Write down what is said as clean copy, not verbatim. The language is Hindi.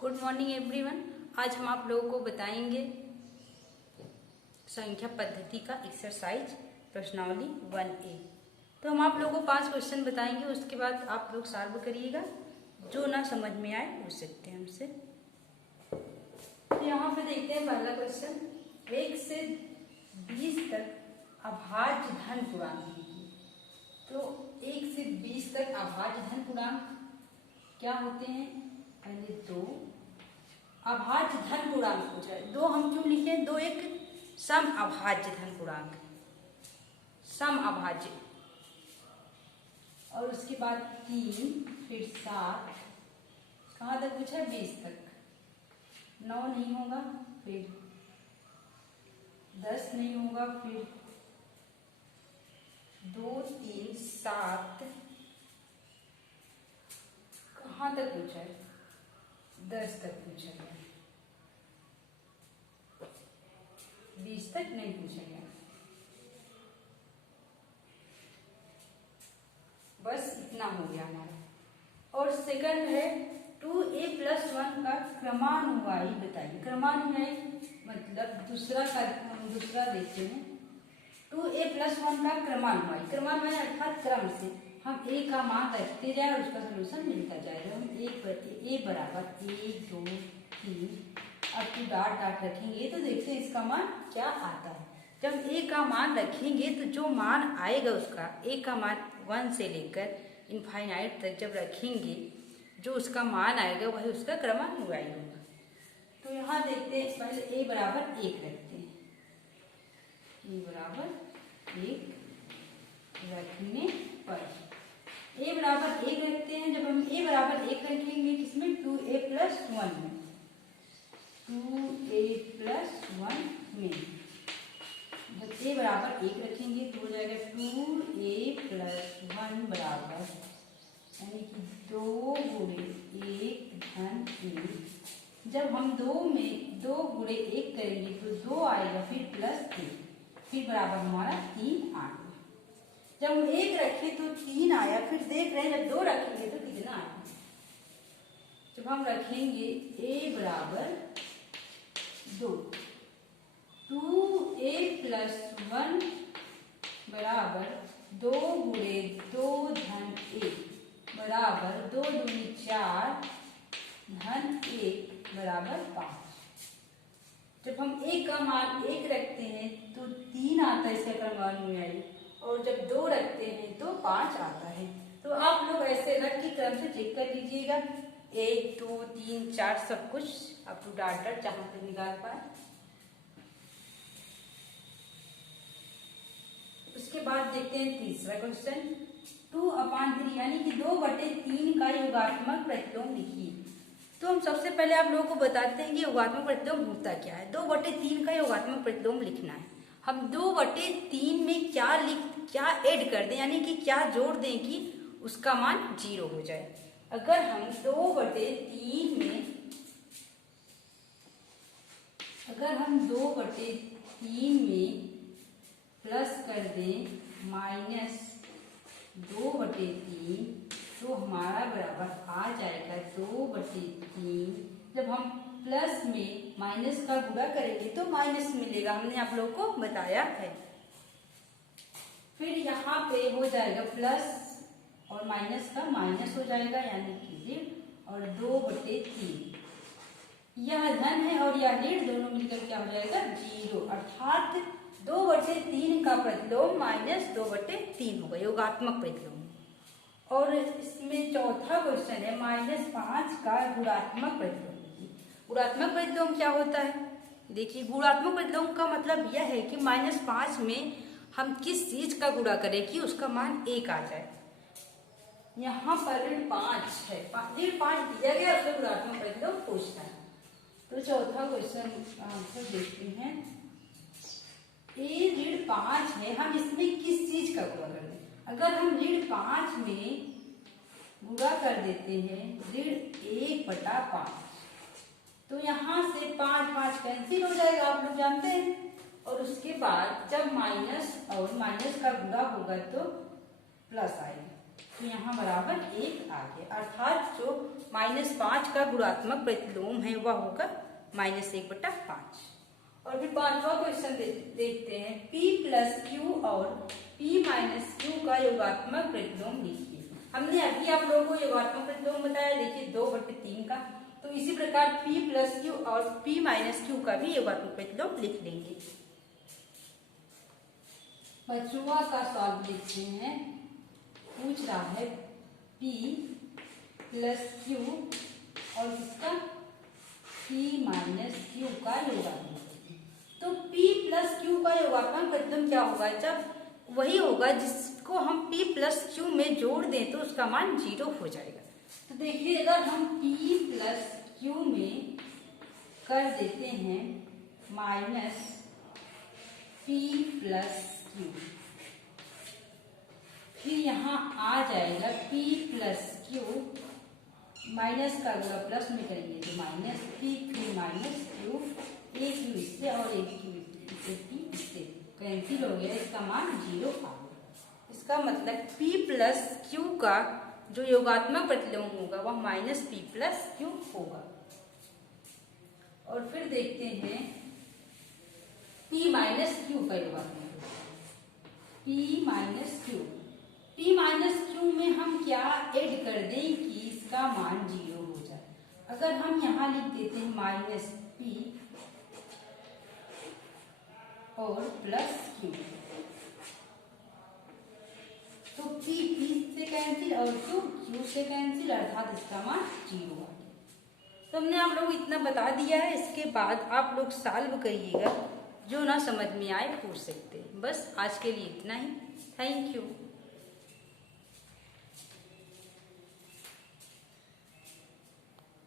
Good morning everyone. आज हम आप लोगों को बताएंगे संख्या पद्धति का एक्सरसाइज प्रश्नावली 1A। तो हम आप लोगों को 5 क्वेश्चन बताएंगे, उसके बाद आप लोग सॉल्व करिएगा। जो ना समझ में आए पूछ सकते हैं हमसे। तो यहाँ पे देखते हैं पहला क्वेश्चन, 1 से 20 तक अभाज्य धन पूर्णांक लीजिए। तो 1 से 20 तक अभाज्य धन पूर्णांक क्या होते हैं? पहले 2 अभाज्य धन पूर्णांक पूछा है। 2 हम क्यों लिखे? 2 एक सम अभाज्य धन पूर्णांक, सम अभाज्य। और उसके बाद 3, फिर 7, कहाँ तक पूछा है? 20 तक। 9 नहीं होगा, फिर 10 नहीं होगा, फिर 2, 3, 7, कहाँ तक पूछा है? 10 तक पूछा गया, 20 तक नहीं पूछा गया। बस इतना हो गया हमारा। और सेकंड है 2a+1 का क्रमानुयायी बताइए। क्रमानुयायी मतलब दूसरा देखते हैं। 2a+1 का क्रमानुयायी, क्रमानुयायी अर्थात क्रम से हम a का मान रखते जाए और उसका सोल्यूशन मिलता जाएगा। हम a बराबर 1, 2, 3 अब टू डॉट रखेंगे तो देखते हैं इसका मान क्या आता है। जब a का मान रखेंगे तो जो मान आएगा उसका, a का मान 1 से लेकर इनफाइनाइट तक जब रखेंगे, जो उसका मान आएगा वही उसका क्रमानुयायी होगा। तो यहाँ देखते हैं, पहले a बराबर 1 रखते हैं। a बराबर 1 रखने पर a बराबर 1 रखते हैं। जब हम a बराबर 1 रखेंगे किसमें? 2a+1 में, 2a+1 में जब a बराबर 1 रखेंगे तो हो जाएगा 2a+1 बराबर, यानी कि 2 गुणे 1 धन 1। जब हम 2 गुणे 1 करेंगे तो 2 आएगा, फिर +1, फिर बराबर हमारा 3 आ गया। जब हम 1 रखे तो 3 आया, फिर देख रहे हैं जब 2 रखेंगे तो कितना आएगा। जब हम रखेंगे a बराबर 2, 2a+1 बराबर 2 गुणे 2 धन 1 बराबर 2 दूनी 4 धन 1 बराबर 5। जब हम a का मान 1 रखते हैं तो 3 आता है इसका क्रमानुयायी, और जब 2 रखते हैं तो 5 आता है। तो आप लोग ऐसे रख के क्रम से चेक कर लीजिएगा, 1, 2, 3, 4 सब कुछ अप टू डॉट जहां तक निकाल पाए। उसके बाद देखते हैं तीसरा क्वेश्चन, 2/3 यानी कि 2/3 का योगात्मक प्रतिलोम लिखिए। तो हम सबसे पहले आप लोगों को बताते हैं कि योगात्मक प्रतिलोम होता क्या है। 2/3 का योगात्मक प्रतिलोम लिखना है। हम 2/3 में क्या ऐड कर दें, यानी कि क्या जोड़ दें कि उसका मान 0 हो जाए। अगर हम 2/3 में प्लस कर दें -2/3 तो हमारा बराबर आ जाएगा 2/3। जब हम प्लस में माइनस का गुणा करेंगे तो माइनस मिलेगा, हमने आप लोगों को बताया है। फिर यहाँ पे हो जाएगा प्लस और माइनस का माइनस हो जाएगा, यानी कि 0 और 2/3। यह धन है और यह ऋण, दोनों मिलकर क्या हो जाएगा? 0। अर्थात 2/3 का प्रतिलोम -2/3 होगा, योगात्मक प्रतिलोम। और इसमें चौथा क्वेश्चन है -5 का गुणात्मक प्रतिलोम। गुणात्मक प्रतिलोम क्या होता है? देखिए, गुणात्मक प्रतिलोम का मतलब यह है कि -5 में हम किस चीज का गुणा करें कि उसका मान 1 आ जाए। यहाँ पर ऋण 5 है, ऋण 5 दिया गया, उसका गुणात्मक प्रतिलोम पूछता है। तो चौथा क्वेश्चन आंसर देखते हैं। ऋण 5 है, हम इसमें किस चीज का गुणा कर दें? अगर हम ऋण 5 में गुणा कर देते हैं ऋण 1/5, तो यहाँ से 5 कैंसिल हो जाएगा, आप लोग जानते हैं। और उसके बाद जब माइनस और माइनस का गुणा होगा तो प्लस आएगा। तो यहाँ बराबर 1 आ गया, अर्थात जो -5 का गुणात्मक प्रतिलोम है वह होगा -1/5। और फिर 5वां क्वेश्चन देखते हैं, P प्लस क्यू और P माइनस क्यू का योगात्मक प्रतिलोम लिखिए। हमने अभी आप लोगों को योगात्मक प्रतिलोम बताया, देखिए 2/3 का। तो इसी प्रकार P प्लस क्यू और P माइनस क्यू का भी योगात्मक प्रतिलोम लिख लेंगे। 5वां का सॉल्व देखते हैं, पूछ रहा है P प्लस क्यू और इसका P माइनस क्यू का योगात्मक। तो P प्लस क्यू का योगात्मक प्रतिलोम क्या होगा? जब वही होगा जिसको हम P प्लस क्यू में जोड़ दें तो उसका मान 0 हो जाएगा। तो देखिए, अगर हम P प्लस क्यू में कर देते हैं माइनस P प्लस क्यू, फिर यहाँ आ जाएगा P प्लस क्यू, माइनस का गुणा प्लस में करेंगे तो माइनस P फिर माइनस क्यू, एक क्यू इससे और एक क्यू इससे, P इससे कैंसिल हो गया, इसका मान 0 आ गया। इसका मतलब P प्लस क्यू का जो योगात्मक प्रतिलोम होगा वह माइनस P प्लस क्यू होगा। और फिर देखते हैं P माइनस क्यू का योगात्मक, P minus Q. P minus Q में हम क्या ऐड कर दें कि इसका मान 0 हो जाए? अगर हम यहाँ लिख देते हैं माइनस P और प्लस क्यू, तो P से कैंसिल और Q से कैंसिल, अर्थात इसका मान 0 आ गया। तो हमने आप लोग इतना बता दिया है, इसके बाद आप लोग सॉल्व करिएगा, जो ना समझ में आए पूछ सकते हैं। बस आज के लिए इतना ही। Thank you.